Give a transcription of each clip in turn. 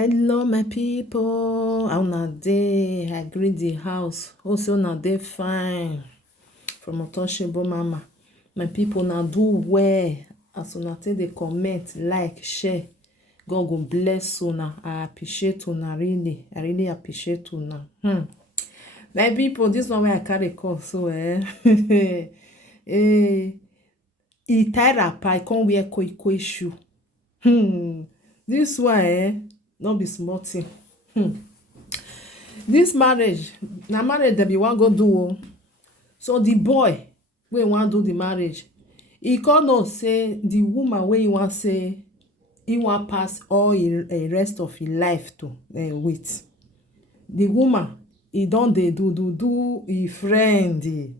Hello, my people. How una dey? I greet the house. Also, una dey fine. From Otoshebo Mama. My people, now do well. As una take dey comment, like, share. God go bless una. I appreciate una really. I really appreciate una. My people, this one wey I carry come so e tie wrapper, e come wear koi shoe. This one no be small thing. This marriage, na marriage dem be wan go do o. So the boy wey wan do the marriage, e come know say the woman wey e wan say e wan pass all the rest of his life to with, the woman e don dey do e friend.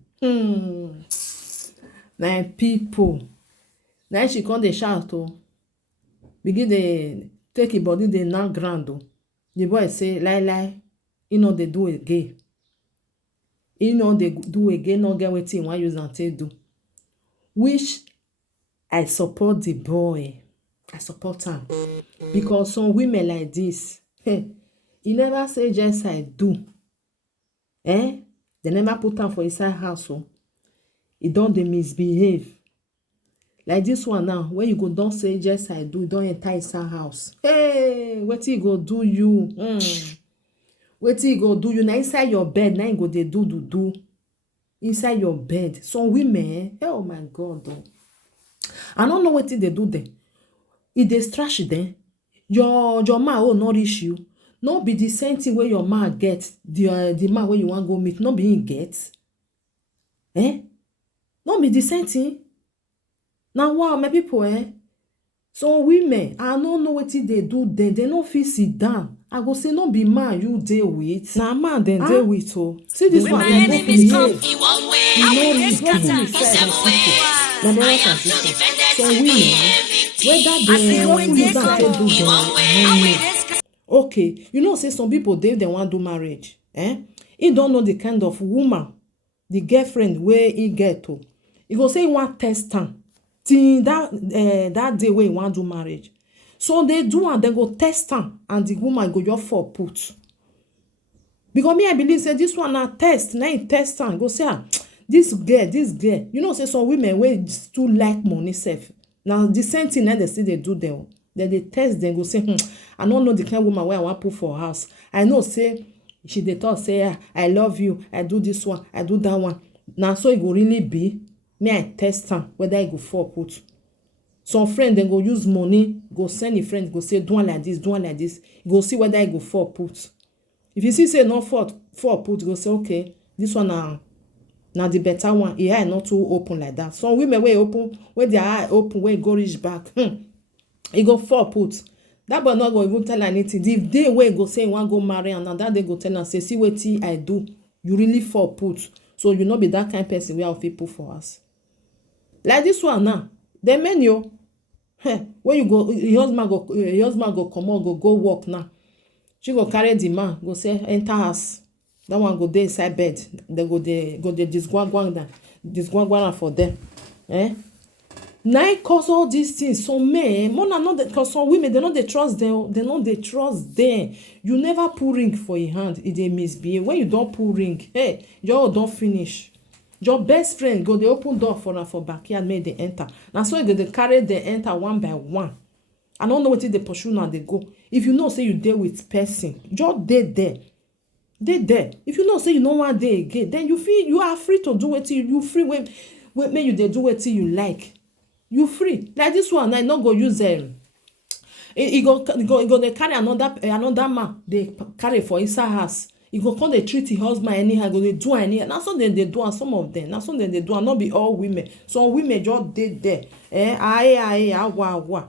Na people na she come dey shout o, begin dey take im body dey knack ground o. The boy say lie e no dey do again, e no dey do again, no get wetin e wan use am take do, which I support the boy. I support am because some women like this, e never say just I do, they never put am for inside house o. E don dey misbehave like this one now. When you go don say just I do, don enter inside house, wetin e go do you? Wetin e go do you? Na inside your bed na im go dey do inside your bed. Some women, oh my God, I no know wetin dey do them. E dey strash them. Your man oh no reach you. No be the same thing wey your man get, the man wey you wan go meet, no be him get. No be the same thing. Now wow, my people, some women, I no know wetin dey do them. They no fit sit down. I go say no be man you dey with, na man dem dey with o. See this one, e go behave. E no reach wetin you say na people. My brothers and sisters, some women, whether they just use am take do them, I no know. Okay, you know say some people dey wan do marriage, he don't know the kind of woman, the girlfriend wey he get o. He go say he wan test am till that day wey he wan do marriage. So they do am, they go test am, and the woman go just fall put. Because me I believe say this one na test, na him test am. Go say this girl. You know say some women wey too like money sef. Now the same thing na they still dey do them. Then they test them, go say I no know the kind of woman wey I wan put for house. I know say she dey talk say I love you, I do this one, I do that one. Now so it go really be. Me I test am whether e go fall put. Some friend dem go use money, go send a friend, go say do one like this, do one like this. You go see whether e go fall put. If you see say no fall put, go say okay, this one na the better one. E eye not too open like that. Some women wey open, wey their eye open, wey go reach back, e go fall put. That boy not go even tell her anything. The day wey go say he wan go marry, and that day go tell her say see wetin I do, you really fall put. So you no be that kind person wey I fit put for us. Like this one now, the men yo, when you go, your husband go come on, go work now. She go carry the man, go say enter house. That one go dey inside bed. They go dey disgwangwan for them. Now cause all these things. Some men, more than not, because some women they no dey trust them. They no dey trust them. You never pull ring for your hand, it dey misbehave. When you don't pull ring, your don't finish. Your best friend go dey open door for backyard, make they enter. Now so they carry they enter one by one. I don't know what they pursue now they go. If you know say you dey with person, just dey there. Dey there. If you know say you no wan dey again, then you are free to do wetin you free when make you dey do wetin you like. You free. Like this one, I no go use them. He go dey carry another man. They carry for inside house. He go come dey treat his husband anyhow. Go dey do anyhow. Na so they do am. Some of them. Na so they do am. Not be all women. Some women just dey there. Awa.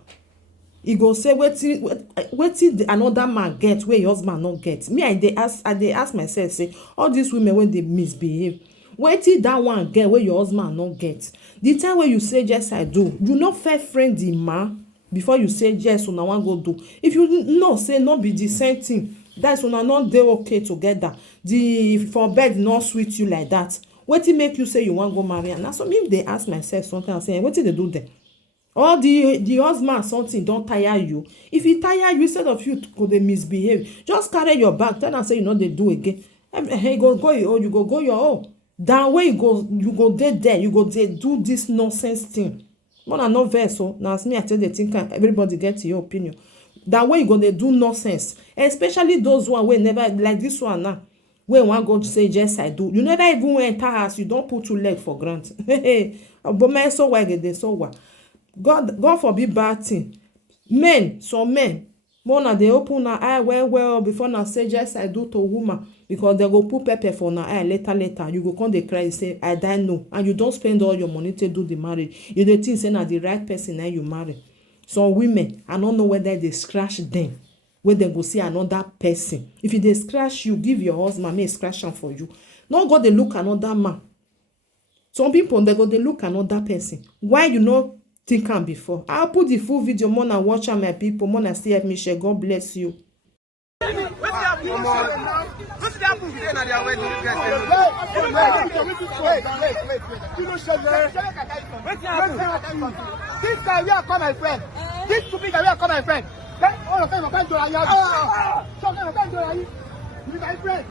He go say wetin another man get wey your husband no get. Me I dey ask myself say all these women when they misbehave, wetin that one get wey your husband no get. The time wey you say yes I do, you no first friend the man before you say yes una wan go do. If you know say no be the same thing, that's una no dey okay together. The for bed no sweet you like that. Wetin make you say you wan go marry am? Na so me dey ask myself sometimes, say wetin dey do there? Or the husband something don't tire you. If he tire you, instead of you to go dey misbehave, just carry your bag, tell am say you know they do again. He go your own, you go your own. That way you go there, you go dey do this nonsense thing. More than no verse, so now as me I tell the think everybody get your opinion. That way you go dey do nonsense, especially those one wey never like this one now. When one go say yes I do, you never even enter house, you don't put 2 leg for grant. But men so why get they so what? God forbid bad thing. Some men, more na they open na eye well before na say yes I do to woman, because they go put pepper for na eye later. You go come dey cry say I die no, and you don't spend all your money to do the marriage. You dey think say na the right person na you marry. Some women, I don't know whether they scratch them, when they go see another person. If they scratch you, give your husband may scratch am for you. No go dey look another man. Some people they go dey look another person. Why you no think am before? I'll put the full video more and watch am, my people. More and still help me share. God bless you. This guy will call my friend. This stupid guy will call my friend. Then all of them are going to Raya. So I'm going to Raya. You my friend.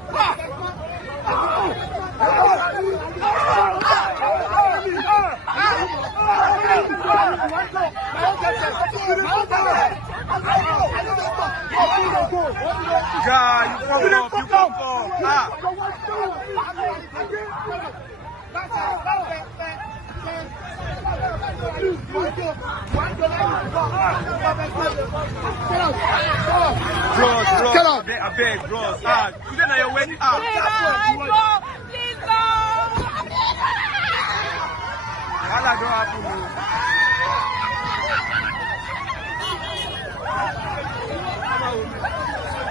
God, you fuck Bros, I beg, bros. You don't know your wedding. Please go. All I don't have to do.